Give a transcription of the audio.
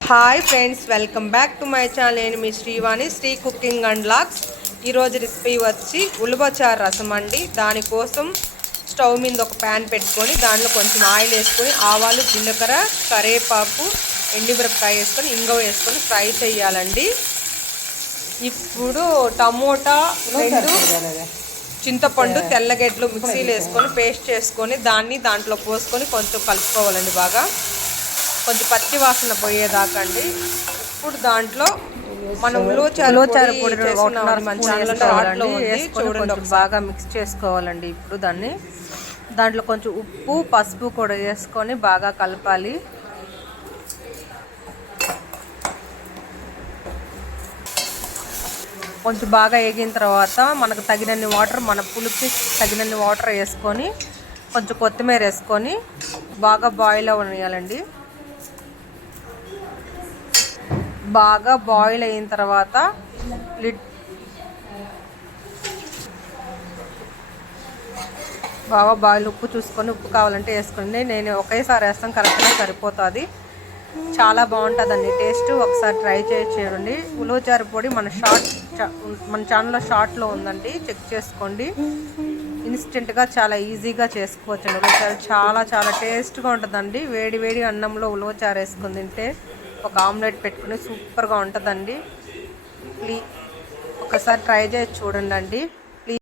Hi friends welcome back to my channel నేను మీ Srivani Sri cooking and vlogs ఈరోజు recipe వచ్చి ఉలువచారు రసం అండి. దానికోసం స్టవ్ మీద ఒక ప్యాన్ పెట్టుకొని దాంట్లో కొంచెం ఆయిల్ వేసుకొని ఆవాలు జీలకర్ర కరేపాకు ఎండిమిరపకాయ వేసుకొని ఇంగవ వేసుకొని ఫ్రై చేయాలండి. ఇప్పుడు టమోటా రెండు చింతపండు తెల్లగడ్డలు మిక్సీలో వేసుకొని పేస్ట్ చేసుకొని దాన్ని దాంట్లో పోసుకొని కొంచెం కలుపుకోవాలండి బాగా. కొంచెం పచ్చి వాసన పోయేదాకా అండి. ఇప్పుడు దాంట్లో మనం ఉలోచారు పొడి చూడండి బాగా మిక్స్ చేసుకోవాలండి ఇప్పుడు దాన్ని. దాంట్లో కొంచెం ఉప్పు పసుపు కూడా వేసుకొని బాగా కలపాలి. కొంచెం బాగా వేగిన తర్వాత మనకు తగినన్ని వాటర్ మన పులుపుకి తగినన్ని వాటర్ వేసుకొని కొంచెం కొత్తిమీర వేసుకొని బాగా బాయిల్ అవ్వనియాలండి బాగా బాయిల్ అయిన తర్వాత లిడ్ బాగా బాయిల్ ఉప్పు చూసుకొని ఉప్పు కావాలంటే వేసుకోండి. నేను ఒకేసారి వేస్తాను కరెక్ట్గా సరిపోతుంది. చాలా బాగుంటుందండి. టేస్ట్ ఒకసారి ట్రై చేయండి. చూడండి ఉలవచారు పొడి మన షార్ట్ చా- మన ఛానల్లో షార్ట్లో ఉందండి. చెక్ చేసుకోండి. ఇన్స్టెంట్గా చాలా ఈజీగా చేసుకోవచ్చు అండి ఉలవచారు చాలా చాలా టేస్ట్గా ఉంటుందండి. వేడి వేడి అన్నంలో ఉలవచారు వేసుకుని తింటే ఒక ఆమ్లెట్ పెట్టుకుని సూపర్గా ఉంటుందండి. ప్లీ ఒకసారి ట్రై చేసి చూడండి అండి